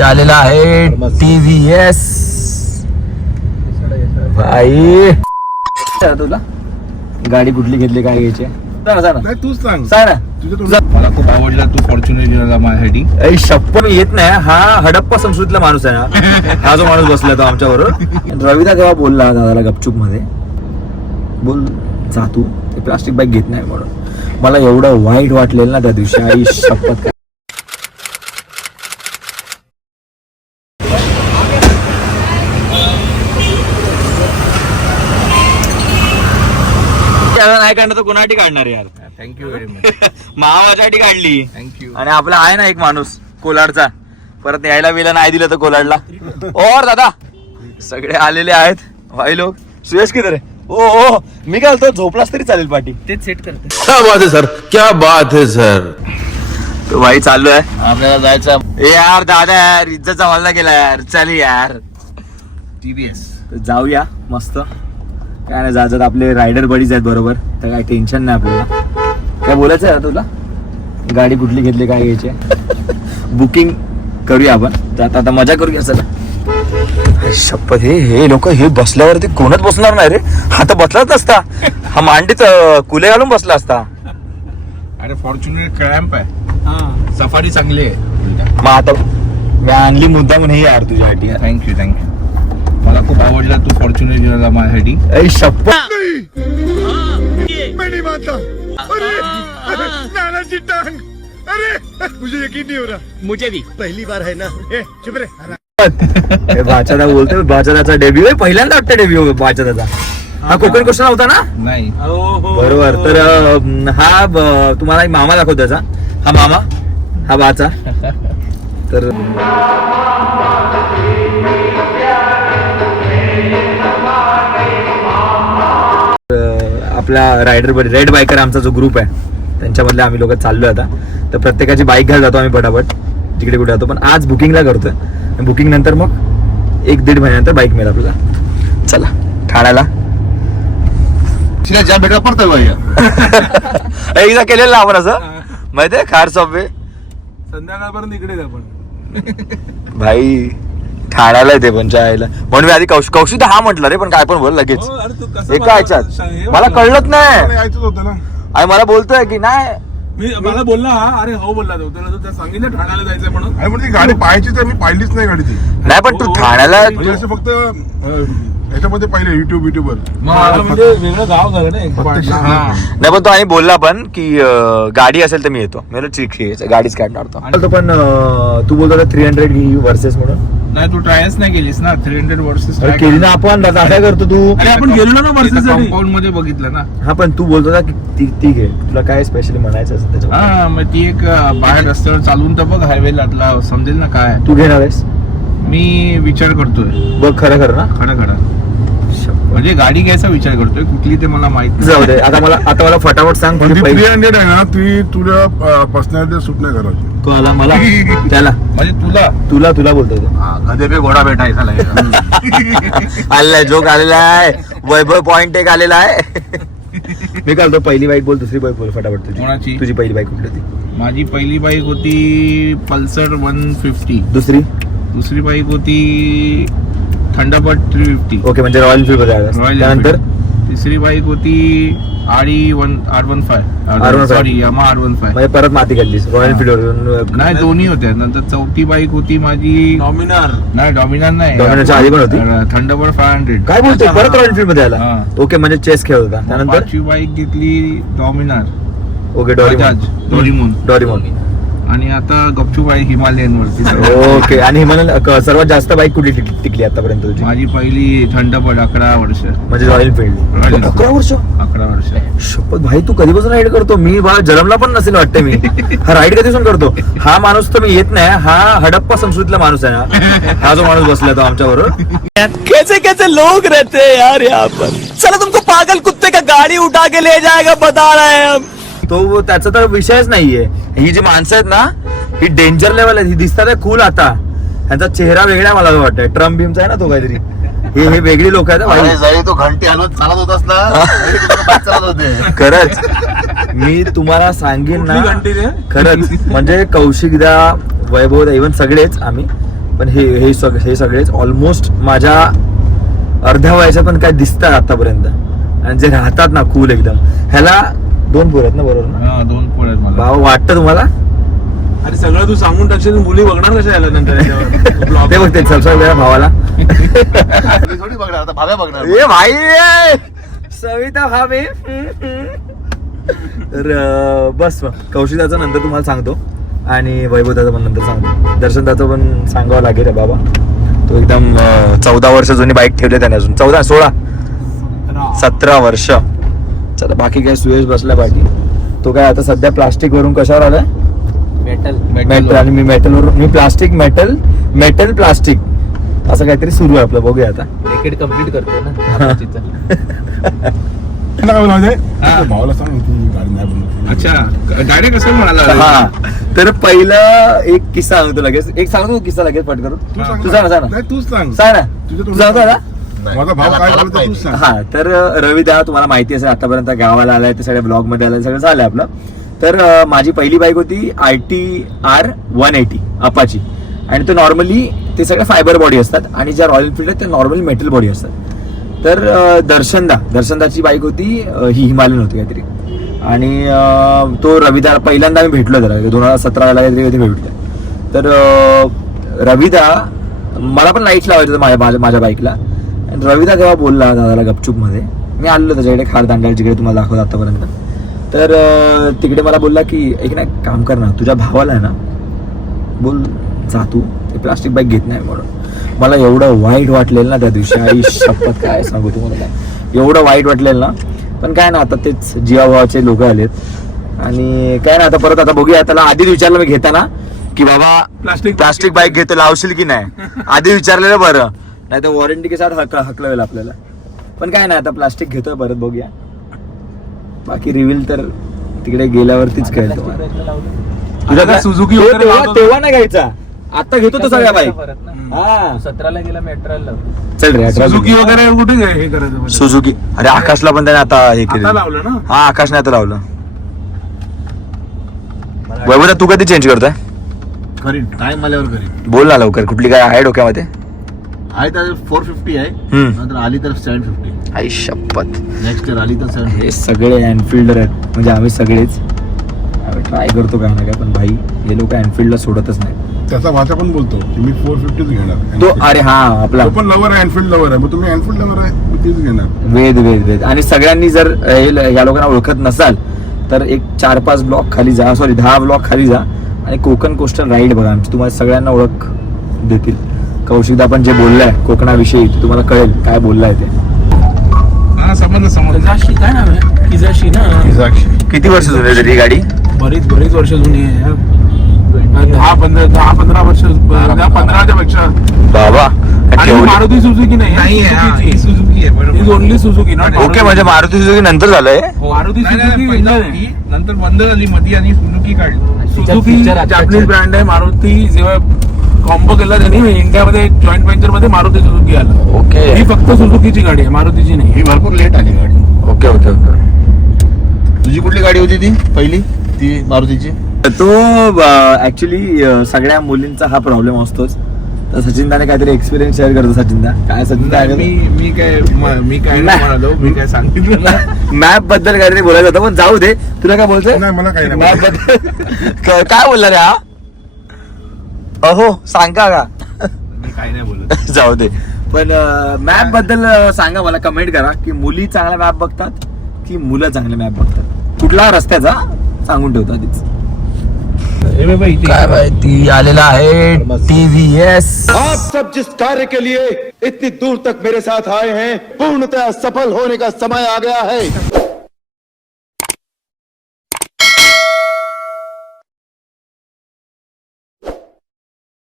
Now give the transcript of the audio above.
आलेला आहे TVS भाई. तुला गाडी कुठली घेतली, काय घ्यायची तूच सांग. सांग ना. मला खूप आवडला तू फॉर्च्युनर घेऊन माझ्यासाठी. शप्प मी येत नाही. हा हडप्पा संस्कृतीतला माणूस आहे ना, हा जो माणूस बसला तो आमच्या बरोबर. रविदा जेव्हा बोलला दादाला गपचूप मध्ये, बोल जा तू ते प्लास्टिक बॅग घेत नाही म्हणून, मला एवढं वाईट वाटलेलं ना त्या दिवशी. आई शपथ. नाही काढणार तर कोणासाठी काढणार यार. Thank you very much. महावाच्यासाठी काढली. थँक्यू. आणि आपला आहे ना एक माणूस कोलाडचा, परत यायला बिला नाही दिलं तर कोलाडला. और दादा सगळे आलेले आहेत भाई लोक. सुयश किती रे? ओ मी काय बोलतो, झोपलास तरी चालेल पाठी. तेच सेट करते. क्या बात है सर, क्या बात है सर. तो भाई चालू आहे आपल्याला जायचं ए यार. दादा यार इज्जतचा माल नाही केला यार. चल यार TVS. जाऊया मस्त. काय नाही, जात आपले रायडर बडीज आहेत बरोबर, तर काय टेन्शन नाही आपल्याला. काय बोलायचं आहे तुला, गाडी कुठली घेतली, काय घ्यायची, बुकिंग करूया आपण. तर आता मजा करूया चला. शपथ हे लोक हे बसल्यावरती कोणच बसणार नाही रे. हा तर बसलाच नसता, हा मांडीत कुले घालून बसला असता. अरे फॉर्च्युनर क्रॅम्प आहे, सफारी चांगली आहे. मग आता मी आणली मुद्दा म्हणून हे यार तुझ्यासाठी. थँक्यू. मला खूप आवडला तू फॉर्च्युनर घेऊन माझ्यासाठी. ऐ शपथ. मुझे यकीन नहीं हो रहा. मुझे भी. पहली बार है ना. चुप रे. बाचादा बोलतोय. बाचादाचा डेब्यू आहे, पहिल्यांदा वाटतं डेब्यू बाचादाचा. हा कोकण क्वेश्चन होता ना. नाही. बरोबर. तर हा तुम्हाला एक मामा दाखवतो त्याचा. हा मामा, हा बाचा. तर आपला रायडर रेड बायकर आमचा जो ग्रुप आहे त्यांच्यामधले आम्ही लोक चाललोय आता. तर प्रत्येकाची बाईक घ्यायला जातो आम्ही पटापट जिकडे कुठे जातो. पण आज बुकिंगला करतोय. बुकिंग नंतर मग 1-1.5 महिन्यानंतर बाईक मिळेल आपल्याला. चला ठाण्याला ज्या भेटा पडतोय भैया. एकदा केलेलं आपण असं माहितीये, खार सबवे. संध्याकाळपर्यंत इकडेच आपण. भाई ठाण्याला येते पण चायला. म्हणून मी आधी कौशिक हा म्हटलं रे, पण काय पण बोल लगेच एका ह्याच्यात. मला कळलंच नाही. यायचंच होतं ना. आणि मला बोलतोय की नाही, मला बोलला अरे हो बोलला तो त्याला सांगितलं ठाण्याला जायचंय म्हणून. अरे म्हणजे गाडी पाहायची तर मी पाहिलीच नाही गाडी ती. नाही पण तू ठाण्याला म्हणजे असं फक्त याच्यामध्ये पाहिले युट्यूबवर. म्हणजे वेगळं गाव झालं ना एक. नाही, पण तो आणि बोलला पण की गाडी असेल तर मी येतो. मी ठीक गाडीच काढणार तो. पण तू बोलतो 300 वर्सेस म्हणून. नाही तू ट्रायच नाही केलीस ना 300 वर्सेस. केली ना आपण. दादा काय करतो तू. अरे आपण गेलो ना वर्सेस कंपाऊंड मध्ये बघितलं ना. हा पण तू बोलतो ना की ती घे. तुला काय स्पेशली म्हणायचं असं त्याच्यावर. हा मग ती एक बाहेर रस्त्यावर चालून तर बघ हायवेला समजेल ना काय. तू घेणार आहेस. मी विचार करतोय. बघ खरं ना. खरं म्हणजे गाडी घ्यायचा विचार करतोय कुठली ते मला माहित नाही. जाऊ दे. आता मला फटाफट सांग. 300 आहे ना, ती तुझ्या पर्सनॅलिटी सूट नाही करायची. तो आला मला त्याला म्हणजे तुला बोलतोय तो. गधे पे घोडा भेटायचा. आलेला जोक आलेला आहे. वैभव पॉइंट एक आलेला आहे. मी काय बोलतो, पहिली बाईक बोल, दुसरी बाईक बोल फटाफट. कोणाची? तुझी पहिली बाईक कुठली होती? माझी पहिली बाईक होती पल्सर 150. दुसरी बाईक होती थंडरबर्ड 350. ओके, म्हणजे रॉयल एनफील्ड मध्ये. त्यानंतर तिसरी बाईक होती R15 सॉरी यामा R15. म्हणजे परत माती घातलीस रॉयल एनफील्ड. नाही दोन्ही होत्या. नंतर चौथी बाईक होती माझी डॉमिनार नाही डॉमिनारच्या आधी पण होती. थंडरबर्ड 500. काय बोलतोय, परत रॉयल एनफील्ड मध्ये आला. हा. ओके, म्हणजे चेस खेळत होता. त्यानंतर पाचवी बाईक घेतली डॉमिनार. ओके, डॉरिमॉन. आणि आता गपचूप आहे हिमालयन वरती. ओके. आणि हिमालयन सर्वात जास्त बाईक कुठली टिकली आतापर्यंत तुझी? माझी पहिली थंडरबर्ड 11 वर्ष. म्हणजे रॉयल एनफील्ड. 11 वर्ष. शपथ भाई, तू कधीपासून राईड करतो? मी जन्मला पण नसेल वाटतं मी. हा राईड कधीपासून करतो? हा माणूस तर मी येत नाही. हा हडप्पा संस्कृतीतला माणूस आहे ना, हा जो माणूस बसला तो आमच्या बरोबर. कैसे लोग रहते हैं यार यहाँ पर. चला तुमको पागल कुत्ते का गाडी उठा के ले जाएगा बता रहे हैं हम. तो त्याचा तर विषयच नाहीये. ही जी माणसं आहेत ना, ही डेंजर लेवल आहे. ही दिसतात कूल. आता ह्यांचा चेहरा वेगळा मला वाटतंय. ट्रम्प भीमचा आहे ना तो काहीतरी. हे वेगळी लोक आहेत भाई. तो घंटी आणत चालत होतास ना, चालत होते. खरंच मी तुम्हाला सांगेन ना, घंटी रे. खरंच म्हणजे कौशिकदा, वैभव, इव्हन सगळेच आम्ही पण हे सगळेच ऑलमोस्ट माझ्या अर्ध्या वयाच्या पण काय दिसतात आतापर्यंत, आणि जे राहतात ना कूल एकदम. ह्याला 2 पोरं आहेत ना, बरोबर ना? हा, 2 पोरं आहेत मला. भाऊ वाटतं तुम्हाला? अरे सगळं तू सांगून टाकशील, मुली बघणार कशा यायला नंतर याच्यावर? ते बघते सबस्क्राईब भावाला. थोडी बघणार आता, भाव्या बघणार. ए भाई सविता भावे. तर बस मग कौशिकाचं नंतर तुम्हाला सांगतो, आणि वैभवदाचं पण नंतर सांगतो. दर्शनदाचं पण सांगावं लागेल रे बाबा. तो एकदम 14 वर्ष जुनी बाईक ठेवली त्याने, अजून 14 16 17 वर्ष. चला बाकी काय सुयश बसला बाकी. तो काय आता सध्या प्लास्टिक वरून कशावर आलाय? मेटल. आणि मी मेटल वरून, मी प्लास्टिक मेटल मेटल प्लास्टिक असं काहीतरी सुरू आहे आपलं. बघूया आता. डेकेड कंप्लीट करतोय ना. हा. भावाला सांग ती गाडी नाही बनवत. अच्छा, डायरेक्ट असं म्हणाला. हा, तर पहिला एक किस्सा सांगतो लगेच. एक सांगतो किस्सा लगेच पट करून. तू सांग तू सांग ना. नाही, तूच सांग. सांग ना. तुझं तू सांगतो ना. माझा भाव काय बोलतो तूच सांग. हा, तर रविदा तुम्हाला माहिती असेल आतापर्यंत गावाला आलाय, ते सगळ्या ब्लॉग मध्ये आलाय, सगळं झालंय आपलं. तर माझी पहिली बाईक होती RTR 180 अपाची, आणि तो नॉर्मली ते सगळे फायबर बॉडी असतात, आणि ज्या रॉयल एनफिल्ड आहेत ते नॉर्मली मेटल बॉडी असतात. तर दर्शनदाची बाईक होती, ही हिमालयन होती काहीतरी, आणि तो रविदा पहिल्यांदा मी भेटलो त्याला 2017 काहीतरी भेटलो. तर रविदा मला पण लाईट लावायचं होतं माझ्या बाईकला, आणि रविदा तेव्हा बोलला दादाला गपचूप मध्ये. मी आलो त्याच्याकडे खार दांडाल जिकडे तुम्हाला दाखवत आतापर्यंत. तर तिकडे मला बोलला की एक ना काम कर ना, तुझ्या भावाला आहे ना बोल जा तू, ते प्लास्टिक बाईक घेत नाही म्हणून. मला एवढं वाईट वाटलेलं ना त्या दिवशी, आई शपथ काय सांगू तुम्हाला, काय एवढं वाईट वाटलेलं ना. पण काय ना, आता तेच जीवाभावाचे लोक आलेत, आणि काय ना आता परत आता बघूया. त्याला आधीच विचारलं मी घेताना की बाबा प्लास्टिक बाईक घेतो, लावशील की नाही, आधी विचारलेलं बरं, नाही तर वॉरंटी के साथ हकलवेल आपल्याला. पण काय नाही, आता प्लास्टिक घेतोय परत, बघूया. बाकी रिव्हील तर तिकडे गेल्यावरतीच कळेल तुम्हाला. तुझ्या सुझुकी तेव्हा नाही घ्यायचा, आता घेतो तो सगळ्या बाईक. हा 17ला गेला मी 18ला. चल रे, सुझुकी वगैरे कुठे हे करायचं? सुझुकी. अरे आकाशला पण त्याने आता हे केलं. आता लावलं ना. हा, आकाशने आता लावलं. वैभव तू कधी चेंज करतोय? करीन टाइम आल्यावर करीन. बोल ना लवकर, कुठली काय आहे डोक्यामध्ये? आहे तर 450 आहे, नंतर आली तर 750. आई शपथ, नेक्स्ट इयर आली तर 750. हे सगळे एनफिल्डर आहेत, म्हणजे आम्ही सगळेच ट्राय करतो काय ना काय, पण भाई हे लोक एनफिल्डला सोडतच नाही. त्याचा भाचा पण बोलतो की मी 450 घेणार. तो अरे हा आपला तो पण लवर आहे, एनफिल्ड लवर आहे. मग तुम्ही एनफिल्ड लवर आहे, मी तीच घेणार. वेद. आणि सगळ्यांनी जर या लोकांना ओळखत नसाल तर एक 4-5 ब्लॉक खाली जा, 10 ब्लॉक खाली जा, आणि कोकण कोस्टल राईड बघा आमची, तुम्हाला सगळ्यांना ओळख देतील. कौशिकदा पण जे बोललाय कोकणाविषयी ते तुम्हाला कळेल काय बोललाय ते. हा, समजलं. जाशी काय नाव आहे? किजाशी ना. किती वर्ष जुनी तरी गाडी? बरीच वर्ष जुनी आहे. 10-15 वर्ष, 15च्या पेक्षा. बाबा आणि मारुती सुझुकी नाही ही सुझुकी आहे, बरोबर. ओनली सुझुकी ना. ओके, म्हणजे मारुती सुझुकी नंतर झालंय. मारुती नाही, सुझुकी पहिलं इंडियन होती, आहे. नंतर बंद झाली मध्ये, आणि सुझुकी काढली. सुझुकी जॅपनीज ब्रँड आहे. मारुती जेव्हा कॉम्बो केला त्यांनी इंडियामध्ये जॉईंट व्हेंचर मध्ये मारुती सुझुकी आलं. ओके ही फक्त सुझुकीची गाडी आहे, मारुतीची नाही. ही भरपूर लेट आली गाडी. Okay okay okay. तुझी कुठली गाडी होती ती पहिली, ती मारुतीची? तो ऍक्च्युली सगळ्या मुलींचा हा प्रॉब्लेम असतोच. तर सचिनदाने काहीतरी एक्सपिरियन्स शेअर करतो. सचिनदा काय? सचिनदा मी काय म्हणालो, मी काय सांगितलं ना. मॅप बद्दल काहीतरी बोलायचं होतं, पण जाऊ दे. तुला काय बोलतोय? नाही, मला काही नाही मॅप बद्दल काय बोलला रे हा? अहो सांगा का? मी काय नाही बोलत. जाऊ दे. पण मॅप बद्दल सांगा मला, कमेंट करा की मुली चांगला मॅप बघतात की मुलं चांगले मॅप बघतात. कुठला रस्त्याचा सांगून ठेवतो आधीच. काय माहिती आलेला आहे TVS. आप सब जिस कार्य के लिए इतनी दूर तक मेरे साथ आए हैं, पूर्णतः सफल होने का समय आ गया है.